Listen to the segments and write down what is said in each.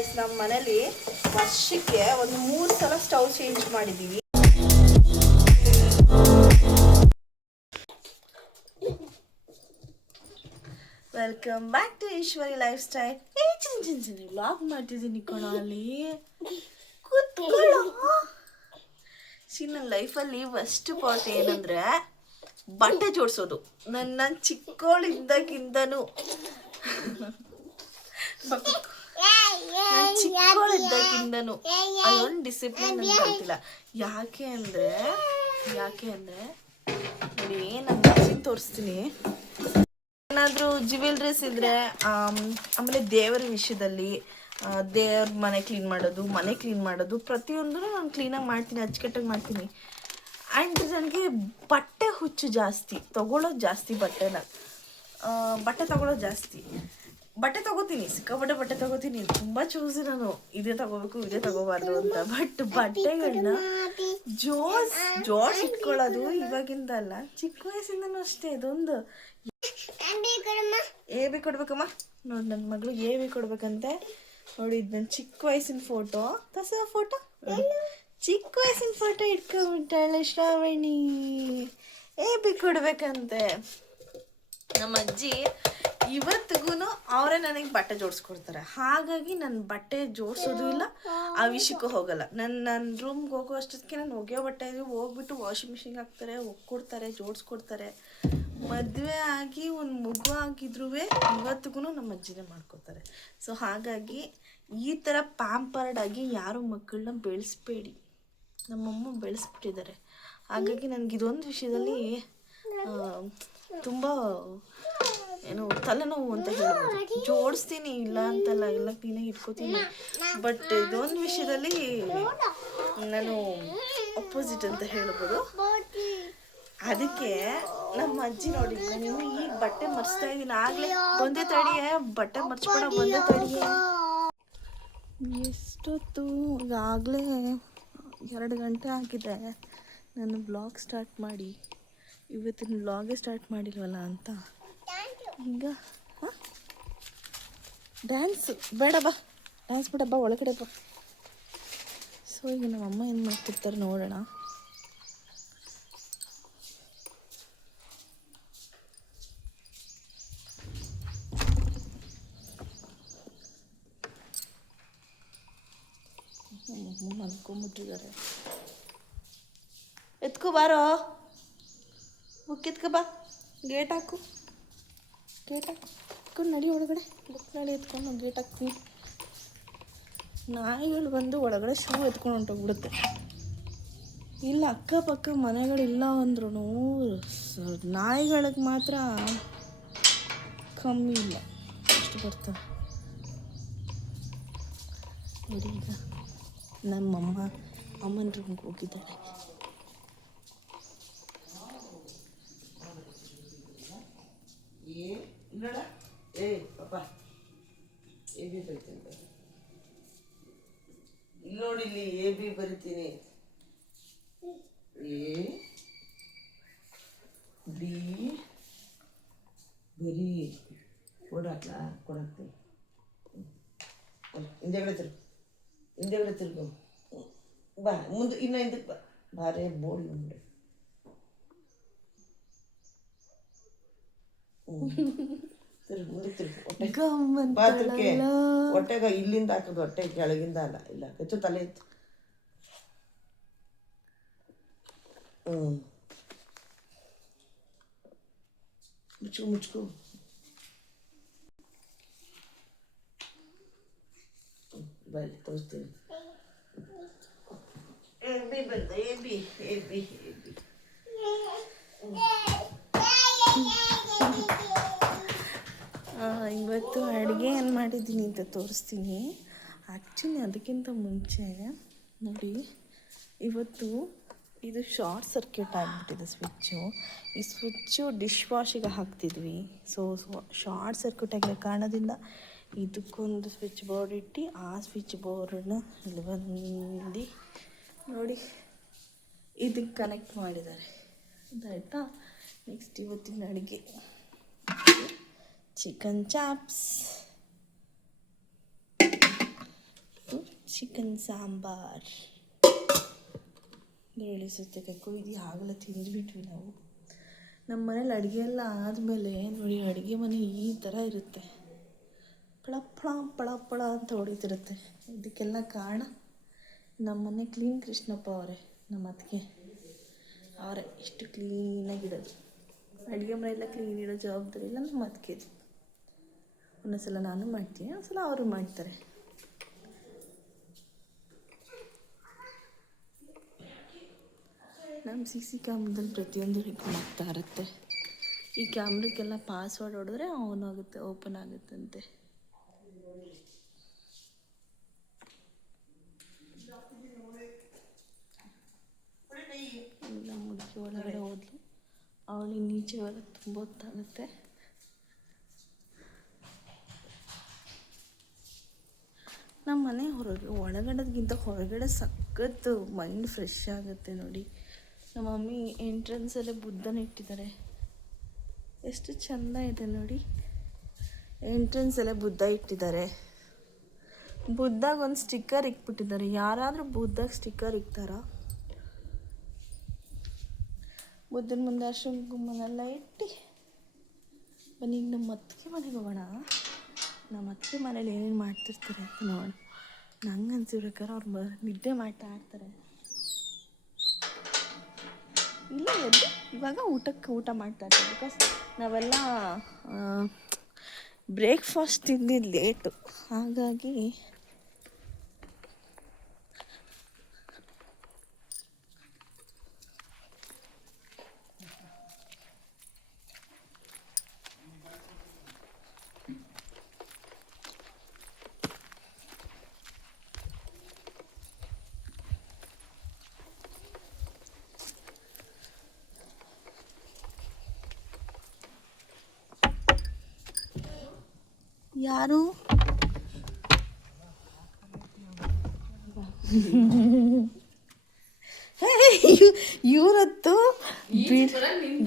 Guys, ನಮ್ಮ ಮನೇಲಿ ವರ್ಷಕ್ಕೆ ಒಂದು 3 ಸಲ ಸ್ಟವ್ ಚೇಂಜ್ ಮಾಡಿದ್ದೀವಿ. Welcome back to Eshwari lifestyle. ಚಿನ್ ವ್ಲಾಗ್ ಮಾಡ್ತಿದ್ದೀನಿ ಕಣ. ಅಲ್ಲಿ ಕೂತ್ಕೊಳ್ಳೋ. ನನ್ನ ಲೈಫಲ್ಲಿ ಫಸ್ಟ್ ಪಾರ್ಟ್ ಏನಂದ್ರೆ ಬಟ್ಟೆ ಜೋಡಿಸೋದು. ನನ್ನ ಚಿಕ್ಕವಳಿದ್ದಾಗಿಂದನೂ ಅದೊಂದು ಡಿಸಿಪ್ಲಿನ್ ಅಂತ ಕಲ್ತಿಲ್ಲ. ಯಾಕೆ ಅಂದರೆ ನೋಡಿ, ನಾನು ಡ್ರೆಸ್ಸಿಂಗ್ ತೋರಿಸ್ತೀನಿ. ಏನಾದರೂ ಜ್ಯುವೆಲ್ರೀಸ್ ಇದ್ದರೆ, ಆಮೇಲೆ ದೇವರ ವಿಷಯದಲ್ಲಿ ದೇವ್ರ ಮನೆ ಕ್ಲೀನ್ ಮಾಡೋದು ಪ್ರತಿಯೊಂದೂ ನಾನು ಕ್ಲೀನಾಗಿ ಮಾಡ್ತೀನಿ, ಅಚ್ಚುಕಟ್ಟಾಗಿ ಮಾಡ್ತೀನಿ. ಆ್ಯಂಡ್ ನನಗೆ ಬಟ್ಟೆ ಹುಚ್ಚು ಜಾಸ್ತಿ, ತೊಗೊಳ್ಳೋದು ಜಾಸ್ತಿ. ಬಟ್ಟೆ ತೊಗೊಳ್ಳೋದು ಜಾಸ್ತಿ. ಬಟ್ಟೆ ತೊಗೋತೀನಿ, ಸಿಕ್ಕಾಪಟ್ಟೆ ಬಟ್ಟೆ ತೊಗೋತೀನಿ. ತುಂಬ ಚೂಸಿ ನಾನು, ಇದೇ ತೊಗೋಬೇಕು ಇದೇ ತೊಗೋಬಾರ್ದು ಅಂತ. ಬಟ್ ಬಟ್ಟೆಗಳನ್ನ ಜೋಡ್ಸ್ ಇಟ್ಕೊಳ್ಳೋದು ಇವಾಗಿಂದ ಅಲ್ಲ, ಚಿಕ್ಕ ವಯಸ್ಸಿಂದನೂ ಅಷ್ಟೇ. ಇದೊಂದು ಎ ಬಿ ಕೊಡ್ಬೇಕಮ್ಮ. ನೋಡಿ, ನನ್ನ ಮಗಳು ಎ ಬಿ ಕೊಡ್ಬೇಕಂತೆ. ನೋಡಿ, ಇದು ನನ್ನ ಚಿಕ್ಕ ವಯಸ್ಸಿನ ಫೋಟೋ. ಫೋಟೋ ಚಿಕ್ಕ ವಯಸ್ಸಿನ ಫೋಟೋ ಇಟ್ಕೊಂಡ್ಬಿಟ್ಟಾಳೆ ಶ್ರಾವಣಿ. ಎ ಬಿ ಕೊಡ್ಬೇಕಂತೆ. ನಮ್ಮ ಅಜ್ಜಿ ಇವತ್ತಿಗೂ ಅವರೇ ನನಗೆ ಬಟ್ಟೆ ಜೋಡಿಸ್ಕೊಡ್ತಾರೆ. ಹಾಗಾಗಿ ನಾನು ಬಟ್ಟೆ ಜೋಡಿಸೋದು ಇಲ್ಲ, ಆ ವಿಷಯಕ್ಕೂ ಹೋಗಲ್ಲ. ನನ್ನ ರೂಮ್ಗೆ ಹೋಗೋ ಅಷ್ಟೊತ್ತಿಗೆ ನಾನು ಒಗೆಯೋ ಬಟ್ಟೆ ಹೋಗ್ಬಿಟ್ಟು ವಾಷಿಂಗ್ ಮಿಷಿನ್ಗೆ ಹಾಕ್ತಾರೆ, ಒಗ್ಕೊಡ್ತಾರೆ, ಜೋಡಿಸ್ಕೊಡ್ತಾರೆ. ಮದುವೆ ಆಗಿ ಒಂದು ಮಗು ಆಗಿದ್ರೂ ಇವತ್ತಿಗೂ ನಮ್ಮ ಅಜ್ಜಿನೇ ಮಾಡ್ಕೊತಾರೆ. ಸೊ ಹಾಗಾಗಿ ಈ ಥರ ಪ್ಯಾಂಪರ್ಡ್ ಆಗಿ ಯಾರು ಮಕ್ಕಳನ್ನ ಬೆಳೆಸ್ಬೇಡಿ. ನಮ್ಮಮ್ಮ ಬೆಳೆಸ್ಬಿಟ್ಟಿದ್ದಾರೆ. ಹಾಗಾಗಿ ನನಗೆ ಇದೊಂದು ವಿಷಯದಲ್ಲಿ ತುಂಬ ತಲೆನೋವು ಅಂತ ಹೇಳ್ಬೋದು. ಜೋಡಿಸ್ತೀನಿ, ಇಲ್ಲ ಅಂತಲ್ಲ, ಎಲ್ಲ ಕ್ಲೀನಾಗಿ ಇಟ್ಕೋತೀನಿ. ಬಟ್ ಇದೊಂದು ವಿಷಯದಲ್ಲಿ ನಾನು ಅಪೋಸಿಟ್ ಅಂತ ಹೇಳ್ಬೋದು. ಅದಕ್ಕೆ ನಮ್ಮ ಅಜ್ಜಿ ನೋಡಿ, ನಾನು ಈಗ ಬಟ್ಟೆ ಮರ್ಚ್ತಾ ಇದ್ದೀನಿ. ಆಗಲೇ ಬಂದೇ ತಡಿಯೇ, ಬಟ್ಟೆ ಮರ್ಚ್ಬೇಡ, ಬಂದೇ ತಡಿಯೇ. ಎಷ್ಟೊತ್ತು ಈಗಾಗಲೇ 2 ಗಂಟೆ ಆಗಿದೆ ನಾನು ಬ್ಲಾಗ್ ಸ್ಟಾರ್ಟ್ ಮಾಡಿ. ಇವತ್ತಿನ ಬ್ಲಾಗೇ ಸ್ಟಾರ್ಟ್ ಮಾಡಿಲ್ವಲ್ಲ ಅಂತ ಈಗ ಡ್ಯಾನ್ಸು ಬೇಡ ಬಾ, ಡ್ಯಾನ್ಸ್ ಬೇಡ ಬಾ, ಒಳಗಡೆ ಬಾ. ಸೊ ಈಗ ನಮ್ಮಮ್ಮ ಏನು ಮಾಡ್ತಿರ್ತಾರೆ ನೋಡೋಣ. ಮಲ್ಕೊಂಬಿಟ್ಟಿದ್ದಾರೆ. ಎತ್ಕೋ ಬಾರೋ, ಬುಕ್ ಎತ್ಕೊ ಬಾ, ಗೇಟ್ ಹಾಕು, ಎತ್ಕೊಂಡು ನಡಿ ಒಳಗಡೆ. ಬುಕ್ ನಡಿ ಎತ್ಕೊಂಡು ಗೇಟ್ ಹಾಕ್ತೀನಿ. ನಾಯಿಗಳು ಬಂದು ಒಳಗಡೆ ಶೂ ಎತ್ಕೊಂಡು ಹೊಂಟೋಗ್ಬಿಡುತ್ತೆ. ಇಲ್ಲ ಅಕ್ಕಪಕ್ಕ ಮನೆಗಳಿಲ್ಲ ಅಂದ್ರೂ ನಾಯಿಗಳಿಗೆ ಮಾತ್ರ ಕಮ್ಮಿ ಇಲ್ಲ, ಅಷ್ಟು ಬರ್ತವೆ. ನೋಡಿ, ಈಗ ನಮ್ಮಮ್ಮ ಅಮ್ಮನ ರೂಮ್ಗೆ ಹೋಗಿದ್ದಾಳೆ. ಎ ಬಿ ಬರಿತೀನಿ ನೋಡಿ, ಇಲ್ಲಿ ಎ ಬಿ ಬರಿತೀನಿ. ಎ ಬಿ ಬರೀ ಕೊಡಾಕ್ತೀನಿ. ಹಿಂದೆಗಡೆ ತಿರ್ಗು ಬಾ, ಮುಂದೆ ಇನ್ನು ಹಿಂದಕ್ಕೆ ಬಾ. ಬಾರೇ ಬೋಡಿ ಮುಂದೆ. ಹೊಟ್ಟೆಗ ಇಲ್ಲಿಂದ ಹಾಕೋದು, ಹೊಟ್ಟೆ ಕೆಳಗಿಂದ ಅಲ್ಲ. ಇಲ್ಲ ಹೆಚ್ಚು ತಲೆ ಇತ್ತು. ಮುಚ್ಕೊ ಬರೀ ತೋರಿಸ್ತೀನಿ. ಎ ಬಿ ಬಂದ, ಎ ಬಿ. ಇವತ್ತು ಅಡುಗೆ ಏನು ಮಾಡಿದ್ದೀನಿ ಅಂತ ತೋರಿಸ್ತೀನಿ. ಆ್ಯಕ್ಚುಲಿ ಅದಕ್ಕಿಂತ ಮುಂಚೆ ನೋಡಿ, ಇವತ್ತು ಇದು ಶಾರ್ಟ್ ಸರ್ಕ್ಯೂಟ್ ಆಗಿಬಿಟ್ಟಿದೆ ಸ್ವಿಚ್ಚು. ಈ ಸ್ವಿಚ್ಚು ಡಿಶ್ ವಾಶಿಗೆ ಹಾಕ್ತಿದ್ವಿ. ಸೊ ಶಾರ್ಟ್ ಸರ್ಕ್ಯೂಟ್ ಆಗಿರೋ ಕಾರಣದಿಂದ ಇದಕ್ಕೊಂದು ಸ್ವಿಚ್ ಬೋರ್ಡ್ ಇಟ್ಟು ಆ ಸ್ವಿಚ್ ಬೋರ್ಡನ್ನ ಇಲ್ಲಿ ಬಂದು ನೋಡಿ ಇದಕ್ಕೆ ಕನೆಕ್ಟ್ ಮಾಡಿದ್ದಾರೆ. ಅದಾಯ್ತಾ? ನೆಕ್ಸ್ಟ್ ಇವತ್ತಿನ ಅಡುಗೆ ಚಿಕನ್ ಚಾಪ್ಸ್. ಚಿಕನ್ ಸಾಂಬಾರ್, ಈರುಳ್ಳಿ ಸೌತೆಕಾಯಿ ಕುಯ್ದು ಆಗಲೇ ತಿಂದ್ಬಿಟ್ವಿ ನಾವು. ನಮ್ಮ ಮನೇಲಿ ಅಡುಗೆ ಎಲ್ಲ ಆದಮೇಲೆ ನೋಡಿ ಅಡುಗೆ ಮನೆ ಈ ಥರ ಇರುತ್ತೆ, ಪಳ ಪಳ ಅಂತ ಹೊಡಿತಿರುತ್ತೆ. ಇದಕ್ಕೆಲ್ಲ ಕಾರಣ ನಮ್ಮ ಮನೆ ಕ್ಲೀನ್ ಕೃಷ್ಣಪ್ಪ ಅವರೇ, ನಮ್ಮ ಅತ್ತಿಗೆ ಅವರೇ ಇಷ್ಟು ಕ್ಲೀನಾಗಿಡೋದು. ಅಡುಗೆ ಮನೆಯೆಲ್ಲ ಕ್ಲೀನ್ ಇಡೋ ಜವಾಬ್ದಾರಿ ಇಲ್ಲ ನಮ್ಮ ಅತ್ತಿಗೆದು. ಒಂದೊಂದ್ಸಲ ನಾನು ಮಾಡ್ತೀನಿ, ಒಂದ್ಸಲ ಅವರು ಮಾಡ್ತಾರೆ. ನಮ್ಮ CC ಕ್ಯಾಮ್ರದಲ್ಲಿ ಪ್ರತಿಯೊಂದು ರೆಕಾರ್ಡ್ ಆಗ್ತಾ ಇರುತ್ತೆ. ಈ ಕ್ಯಾಮ್ರಕ್ಕೆಲ್ಲ ಪಾಸ್ವರ್ಡ್ ಹೊಡೆದ್ರೆ ಓಪನ್ ಆಗುತ್ತಂತೆ. ಎಲ್ಲ ಮುದುಕಿ ಒಳಗಡೆ ಹೋದ್ಲು, ಅವಳಿಗೆ ನೀಚೆ ಒಳಗೆ ತುಂಬ ಹೊತ್ತಾಗುತ್ತೆ. ನಮ್ಮ ಮನೆ ಒಳಗಡೆಗಿಂತ ಹೊರಗಡೆ ಸಖತ್ತು ಮೈಂಡ್ ಫ್ರೆಶ್ ಆಗುತ್ತೆ ನೋಡಿ. ನಮ್ಮ ಮಮ್ಮಿ ಎಂಟ್ರೆನ್ಸಲ್ಲೇ ಬುದ್ಧನ ಇಟ್ಟಿದ್ದಾರೆ, ಎಷ್ಟು ಚೆಂದ ಇದೆ ನೋಡಿ. ಎಂಟ್ರೆನ್ಸಲ್ಲೇ ಬುದ್ಧ ಇಟ್ಟಿದ್ದಾರೆ. ಬುದ್ಧಾಗ ಒಂದು ಸ್ಟಿಕ್ಕರ್ ಇಕ್ಬಿಟ್ಟಿದ್ದಾರೆ. ಯಾರಾದರೂ ಬುದ್ಧಾಗ ಸ್ಟಿಕ್ಕರ್ ಇಕ್ತಾರ? ಬುದ್ಧನ ಮುಂದೆ ಅರ್ಶಿನ ಕುಂಕುಮನೆಲ್ಲ ಇಟ್ಟು ಬನ್ನಿ ಈಗ ನಮ್ಮ ಅತ್ತಿಗೆ ಮನೆಗೆ ಹೋಗೋಣ. ನಮ್ಮ ಅತ್ತಿಗೆ ಮನೇಲಿ ಏನೇನು ಮಾಡ್ತಿರ್ತಾರೆ ಅಂತ ನೋಡೋಣ. ನಂಗೆ ಅನ್ಸಿರ್ಬೇಕಾದ್ರೆ ಅವ್ರು ನಿದ್ದೆ ಮಾಡ್ತಾ ಇರ್ತಾರೆ. ಇಲ್ಲ ಎದ್ದು ಇವಾಗ ಊಟ ಮಾಡ್ತಾ ಇರ್ತಾರೆ. ಬಿಕಾಸ್ ನಾವೆಲ್ಲ ಬ್ರೇಕ್ಫಾಸ್ಟ್ ತಿಂದಿದ್ದು ಲೇಟು, ಹಾಗಾಗಿ ಯಾರು ಇವರತ್ತು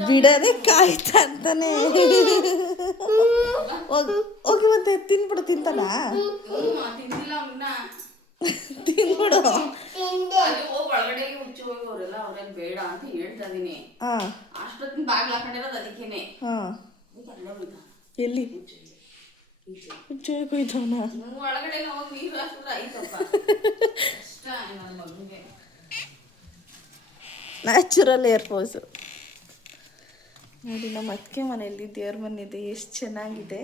ಬಿಡದೆ ಕಾಯ್ತಾ ಅಂತಾನೆ. ಹೋಗಿ ಮತ್ತೆ ತಿನ್ಬಿಡು. ತಿಂತಾನ ತಿನ್ಬಿಡು. ಬೇಡ ಅಂತ ಹೇಳ್ತಾ ಇದೀನಿ. ಅಷ್ಟೊತ್ತಿನ ಬಾಗ್ಲ ಹಾಕೊಂಡಿರೋದು ಅದಕ್ಕೇನೆ. ಎಲ್ಲಿ ಕೊಯ್ತವನ ಒಳಗಡೆ ಹೋಗಿ ನೀರು ಹಾಕಿದ್ರೆ ಆಯ್ತಪ್ಪ. ನ್ಯಾಚುರಲ್ ಏರ್ಫೋರ್ಸು ನೋಡಿ. ನಮ್ಮ ಅತ್ತಿಗೆ ಮನೆಯಲ್ಲಿ ದೇವ್ರ ಮನೆ ಇದೆ, ಎಷ್ಟು ಚೆನ್ನಾಗಿದೆ.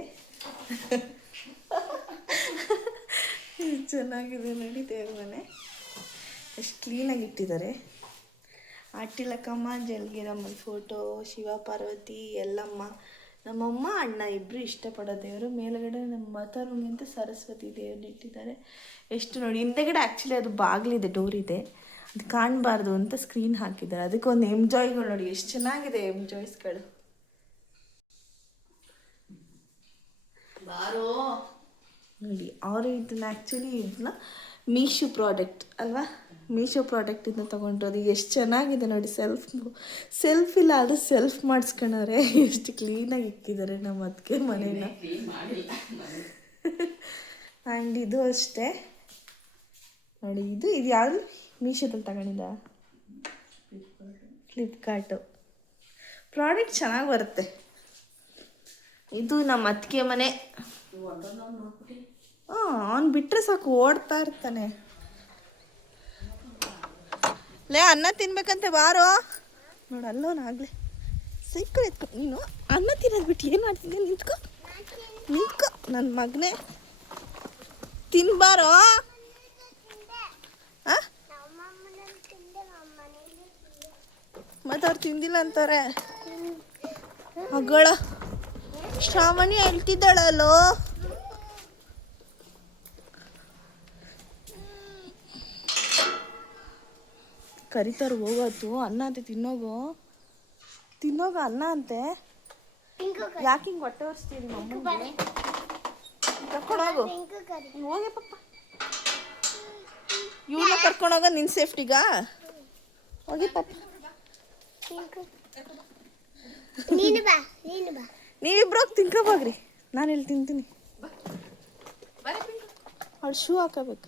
ಎಷ್ಟು ಚೆನ್ನಾಗಿದೆ ನೋಡಿ ದೇವ್ರ ಮನೆ, ಎಷ್ಟು ಕ್ಲೀನಾಗಿ ಇಟ್ಟಿದ್ದಾರೆ. ಆಟಿಲಕ್ಕಮ್ಮ, ಜಲ್ಗಿರಮ್ಮನ ಫೋಟೋ, ಶಿವ ಪಾರ್ವತಿ, ಎಲ್ಲಮ್ಮ, ನಮ್ಮಮ್ಮ ಅಣ್ಣ ಇಬ್ಬರು ಇಷ್ಟಪಡೋ ದೇವರು. ಮೇಲುಗಡೆ ನಮ್ಮ ಮಾತಾರುಣಿ ಅಂತ ಸರಸ್ವತಿ ದೇವ್ರನ್ನ ಇಟ್ಟಿದ್ದಾರೆ. ಎಷ್ಟು ನೋಡಿ, ಹಿಂದೆಗಡೆ ಆ್ಯಕ್ಚುಲಿ ಅದು ಬಾಗಿಲಿದೆ, ಡೋರ್ ಇದೆ, ಅದು ಕಾಣಬಾರ್ದು ಅಂತ ಸ್ಕ್ರೀನ್ ಹಾಕಿದ್ದಾರೆ. ಅದಕ್ಕೊಂದು ಎಂಜಾಯ್ಗಳು ನೋಡಿ, ಎಷ್ಟು ಚೆನ್ನಾಗಿದೆ ಎಂಜಾಯ್ಸ್ಗಳು. ಬಾರೋ ನೋಡಿ. ಅವರು ಇದನ್ನ ಆ್ಯಕ್ಚುಲಿ ಇದನ್ನ ಮೀಶೋ ಪ್ರಾಡಕ್ಟ್ ಅಲ್ವಾ, ಮೀಶೋ ಪ್ರಾಡಕ್ಟಿಂದ ತೊಗೊಂಡಿರೋದು. ಎಷ್ಟು ಚೆನ್ನಾಗಿದೆ ನೋಡಿ. ಸೆಲ್ಫ್ ಇಲ್ಲ, ಅದು ಸೆಲ್ಫ್ ಮಾಡಿಸ್ಕೊಂಡವ್ರೆ. ಎಷ್ಟು ಕ್ಲೀನಾಗಿ ಇಕ್ಕಿದ್ದಾರೆ ನಮ್ಮ ಅತ್ತಿಗೆ ಮನೇನ. ಆ್ಯಂಡ್ ಇದು ಅಷ್ಟೇ ನೋಡಿ. ಇದು ಯಾವುದು ಮೀಶೋದಲ್ಲಿ ತಗೊಂಡಿದ್ದ? ಫ್ಲಿಪ್ಕಾರ್ಟು ಪ್ರಾಡಕ್ಟ್ ಚೆನ್ನಾಗಿ ಬರುತ್ತೆ. ಇದು ನಮ್ಮ ಅತ್ತಿಗೆ ಮನೆ. ಅವ್ನು ಬಿಟ್ಟರೆ ಸಾಕು, ಓಡ್ತಾ ಇರ್ತಾನೆ. ಲೇ ಅನ್ನ ತಿನ್ಬೇಕಂತೆ ಬಾರೋ. ನೋಡು ಅಲ್ಲೋನಾಗಲೇ ಸೈಕಲ್ ಎತ್ಕೊ. ನೀನು ಅನ್ನ ತಿನ್ನೋದು ಬಿಟ್ಟು ಏನು ಮಾಡ್ತಿದ್ದೆ? ನಿಂತ್ಕೊ ನನ್ನ ಮಗನೇ, ತಿನ್ಬಾರೋ. ಮತ್ತು ಅವ್ರು ತಿಂದಿಲ್ಲ ಅಂತಾರೆ. ಮಗಳ ಶ್ರಾವಣಿ ಹೇಳ್ತಿದ್ದಾಳಲ್ಲೋ. ಕರಿತಾರೆ ಹೋಗೋದು. ಅನ್ನ ಅಂತೆ ತಿನ್ನೋಗು ಅನ್ನ ಅಂತೆ. ಯಾಕೆ ಹಿಂಗೆ ಹೊಟ್ಟೆ ಹೊರಿಸ್ತೀರಿ ಮಮ್ಮನಿಗೆ? ಕರ್ಕೊಂಡೋಗು ಹೋಗಿ ಪಪ್ಪ. ಇವನ್ನ ಕರ್ಕೊಂಡೋಗ ನಿನ್ನ ಸೇಫ್ಟಿಗ ಹೋಗಿ ಪಪ್ಪ. ನೀವಿಬ್ರು ಹೋಗಿ ತಿನ್ಕೋಬೋಗ್ರಿ, ನಾನು ಇಲ್ಲಿ ತಿಂತೀನಿ. ಅವಳು ಶೂ ಹಾಕೋಬೇಕು.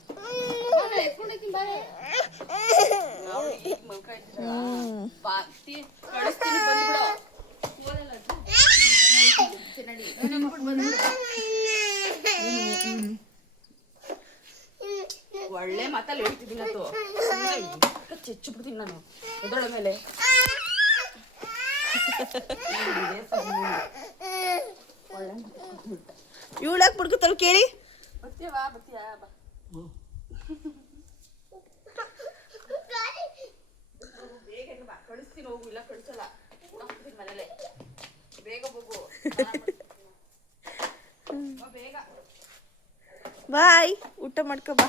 ಒಳ್ಳೆ ಮಾತಲ್ಲಿ ಹೇಳ್ತಿದ್ದೀನಿ ಅದು ಚೆಚ್ಚು ಬಿಡ್ತೀನಿ ನಾನು ಎದೊಳ ಮೇಲೆ. ಇವಳಾಕ್ ಬಿಡ್ಕೊತಾಳ ಕೇಳಿ. ಬರ್ತೀಯಾ ಬಾ. ಬೇಗ ಬಾ, ಕಳಿಸ್ತೀನಿ ಹೋಗು. ಇಲ್ಲ ಕಳಿಸಲ್ಲ, ಮನೇಲೆ. ಬೇಗ ಹೋಗು, ಬೇಗ ಬಾಯ್. ಊಟ ಮಾಡ್ಕೊ ಬಾ.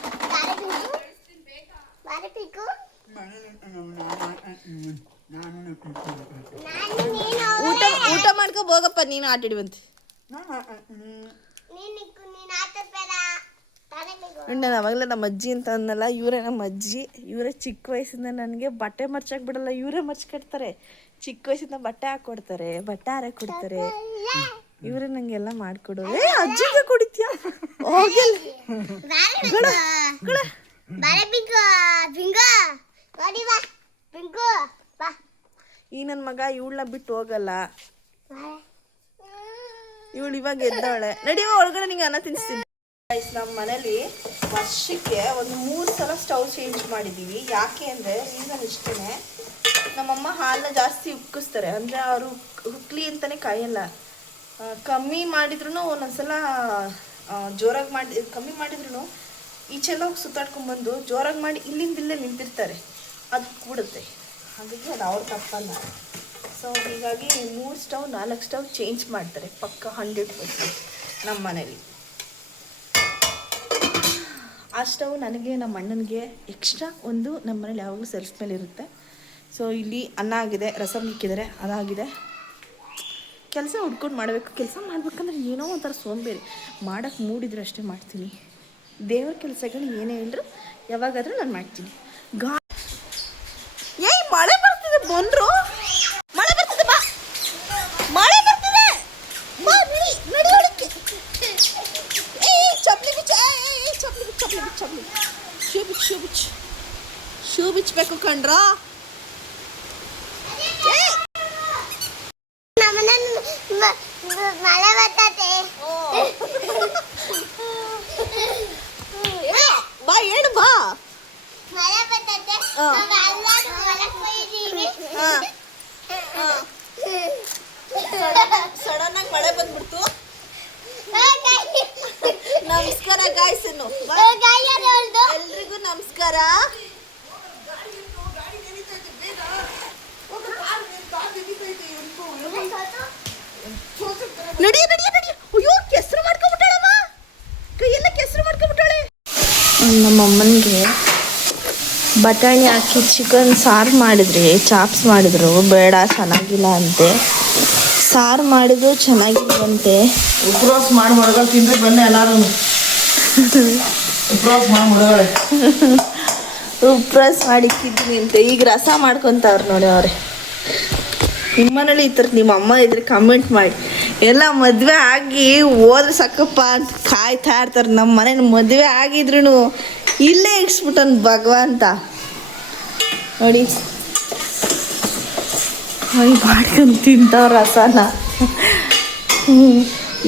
ಊಟ ಮಾಡ್ಕೊ ಹೋಗಪ್ಪ. ನೀನು ಆಟ ಇಡುವಂತೆ. ನಾನು ಅವಾಗಲೇ ನಮ್ಮ ಅಜ್ಜಿ ಅಂತ ಅಂದಲ್ಲ, ಇವರೇ ನಮ್ಮ ಅಜ್ಜಿ. ಇವರೇ ಚಿಕ್ಕ ವಯಸ್ಸಿಂದ ನನಗೆ ಬಟ್ಟೆ ಮರ್ಚಾಕ್ ಬಿಡಲ್ಲ. ಇವರೇ ಮರ್ಚ್ಕೊಡ್ತಾರೆ. ಚಿಕ್ಕ ವಯಸ್ಸಿಂದ ಬಟ್ಟೆ ಹಾಕೊಡ್ತಾರೆ, ಬಟ್ಟೆ ಹಾರಕ್ಕೆ ಕೊಡ್ತಾರೆ. ಇವರೇ ನಂಗೆಲ್ಲ ಮಾಡ್ಕೊಡೋರು. ಅಜ್ಜಿಗೆ ಕುಡಿತೀಯ? ಹೋಗಿಲ್ಲ. ಈ ನನ್ನ ಮಗ ಇವಳನ್ನ ಬಿಟ್ಟು ಹೋಗಲ್ಲ. ಇವಳು ಇವಾಗ ಎದ್ದವಳೆ. ನಡಿಯೋ ಒಳಗಡೆ ನಿಂಗೆ ಅನ್ನ ತಿನ್ನಿಸ್ತೀನಿ. ನಮ್ಮ ಮನೇಲಿ ವರ್ಷಕ್ಕೆ ಒಂದು 3 ಸಲ ಸ್ಟವ್ ಚೇಂಜ್ ಮಾಡಿದ್ದೀವಿ. ಯಾಕೆ ಅಂದರೆ ರೀಸನ್ ಇಷ್ಟೇ. ನಮ್ಮಮ್ಮ ಹಾಲನ್ನ ಜಾಸ್ತಿ ಉಕ್ಕಿಸ್ತಾರೆ. ಅಂದರೆ ಅವರು ಹುಕ್ಲಿ ಅಂತಲೇ ಕಾಯಲ್ಲ. ಕಮ್ಮಿ ಮಾಡಿದ್ರು ಒಂದೊಂದ್ಸಲ ಜೋರಾಗಿ ಕಮ್ಮಿ ಮಾಡಿದ್ರು ಈಚೆಲ್ಲ ಹೋಗಿ ಸುತ್ತಾಡ್ಕೊಂಡ್ಬಂದು ಜೋರಾಗಿ ಮಾಡಿ ಇಲ್ಲೇ ನಿಂತಿರ್ತಾರೆ. ಅದು ಕೂಡುತ್ತೆ. ಹಾಗಾಗಿ ಅದು ಅವ್ರ ತಪ್ಪಲ್ಲ. ಸೊ ಹೀಗಾಗಿ 3 ಸ್ಟವ್ 4 ಸ್ಟವ್ ಚೇಂಜ್ ಮಾಡ್ತಾರೆ ಪಕ್ಕ 100% ನಮ್ಮ ಮನೇಲಿ. ಆ ಸ್ಟವ್ ನನಗೆ ನಮ್ಮ ಅಣ್ಣನಿಗೆ ಎಕ್ಸ್ಟ್ರಾ ಒಂದು ನಮ್ಮ ಮನೇಲಿ ಯಾವಾಗಲೂ ಸೆಲ್ಫ್ ಮೇಲೆ ಇರುತ್ತೆ. ಸೊ ಇಲ್ಲಿ ಅನ್ನ ಆಗಿದೆ, ರಸಮ್ ಇಕ್ಕಿದ್ದಾರೆ, ಅದಾಗಿದೆ. ಕೆಲಸ ಹುಡ್ಕೊಂಡು ಮಾಡಬೇಕು. ಕೆಲಸ ಮಾಡ್ಬೇಕಂದ್ರೆ ಏನೋ ಒಂಥರ ಸೋಂಬೇರಿ. ಮಾಡೋಕ್ಕೆ ಮೂಡಿದ್ರೆ ಅಷ್ಟೇ ಮಾಡ್ತೀನಿ. ದೇವ್ರ ಕೆಲಸಗಳು ಏನೇ ಹೇಳಿದ್ರು ಯಾವಾಗಾದರೂ ನಾನು ಮಾಡ್ತೀನಿ. ಏಯ್ ಮಳೆ ಬರ್ತಿದೆ, ಬಂದರು. ಮಳೆ ಬರ್ತಿದೆ, ಬಾ. ಮಳೆ ಬರ್ತಿದೆ, ಬಾ. ನಡಿ ಹೊಡಿಕೆ. ಚಪ್ಪಲಿ ಬಿಚ್ಚ, ಚಪ್ಪಲಿ ಶೂ ಬಿಚ್ಚಬೇಕು ಕಣ್ರ. ಮಳೆ ಬರ್ತದೆ. ಬಾ, ಹೇಳು ಬಾ. ಮಳೆ ಬರ್ತದೆ. ಸಡನ್ ಆಗಿ ಮಳೆ ಬಂದ್ಬಿಡ್ತು. ನಮಸ್ಕಾರ ಗಾಯ್ಸ್. ಎಲ್ರಿಗೂ ನಮಸ್ಕಾರ. ನಡಿ. ಅಯ್ಯೋ, ಕೆಸರು ಮಾಡ್ಕೊಂಡ್ಬಿಟ್ಟಾಳಮ್ಮ. ಕೈಯೆಲ್ಲ ಕೆಸರು ಮಾಡ್ಕೊಂಡ್ಬಿಟ್ಟಾಳೆ. ನಮ್ಮಮ್ಮನಿಗೆ ಬಟಾಣಿ ಹಾಕಿ ಚಿಕನ್ ಸಾರು ಮಾಡಿದ್ರಿ, ಚಾಪ್ಸ್ ಮಾಡಿದ್ರು. ಬೇಡ, ಚೆನ್ನಾಗಿಲ್ಲ ಅಂತೆ. ಸಾರು ಮಾಡಿದ್ರು ಚೆನ್ನಾಗಿಲ್ವಂತೆ. ಉಪವಾಸ ಮಾಡಿ ಮಡಗಲ್ ತಿಂದ್ರೆ ಬನ್ನಿ ಎಲ್ಲಾರು. ಉಪವಾಸ ಮಾಡಿ ಮಡಗಳೆ ಉಪ್ರಸ್ ಮಾಡಿಕ್ಕಿದ್ದೀನಿ ಅಂತೆ. ಈಗ ರಸ ಮಾಡ್ಕೊತಾವ್ರು ನೋಡಿ ಅವ್ರೆ. ನಿಮ್ಮನೇಲಿ ಈ ಥರ ನಿಮ್ಮ ಅಮ್ಮ ಇದ್ರೆ ಕಮೆಂಟ್ ಮಾಡಿ. ಎಲ್ಲ ಮದುವೆ ಆಗಿ ಹೋದ್ರೆ ಸಾಕಪ್ಪ ಅಂತ ಕಾಯ್ತಾ ಇರ್ತಾರೆ. ನಮ್ಮ ಮನೇಲಿ ಮದುವೆ ಆಗಿದ್ರು ಇಲ್ಲೇ ಇಡ್ಸ್ಬಿಟ್ಟನ್ ಭಗವಂತ ನೋಡಿ. ಮಾಡ್ಕೊಂಡು ತಿಂತಾವ ರಸನ.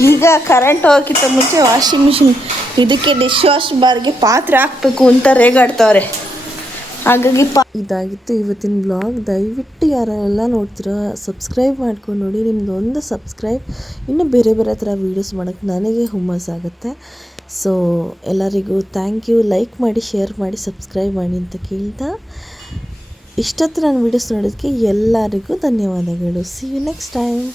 ಈಗ ಕರೆಂಟ್ ಹೋಗೋಕ್ಕಿಂತ ಮುಂಚೆ ವಾಷಿಂಗ್ ಮಿಷಿನ್ ಇದಕ್ಕೆ ಡಿಶ್ ವಾಶ್ ಬಾರ್ಗೆ ಪಾತ್ರೆ ಹಾಕಬೇಕು ಅಂತ ರೇಗಾಡ್ತವ್ರೆ. ಹಾಗಾಗಿ ಇದಾಗಿತ್ತು ಇವತ್ತಿನ ಬ್ಲಾಗ್. ದಯವಿಟ್ಟು ಯಾರೆಲ್ಲ ನೋಡ್ತೀರಾ ಸಬ್ಸ್ಕ್ರೈಬ್ ಮಾಡ್ಕೊಂಡು ನೋಡಿ. ನಿಮ್ದು ಒಂದು ಸಬ್ಸ್ಕ್ರೈಬ್ ಇನ್ನೂ ಬೇರೆ ಥರ ವೀಡಿಯೋಸ್ ಮಾಡೋಕ್ಕೆ ನನಗೆ ಹುಮ್ಮಸ್ಸಾಗುತ್ತೆ. ಸೊ ಎಲ್ಲರಿಗೂ ಥ್ಯಾಂಕ್ ಯು. ಲೈಕ್ ಮಾಡಿ, ಶೇರ್ ಮಾಡಿ, ಸಬ್ಸ್ಕ್ರೈಬ್ ಮಾಡಿ ಅಂತ ಕೇಳ್ತಾ ಇಷ್ಟೊತ್ತು ನಾನು ವೀಡಿಯೋಸ್ ನೋಡೋದಕ್ಕೆ ಎಲ್ಲರಿಗೂ ಧನ್ಯವಾದಗಳು. See you next time.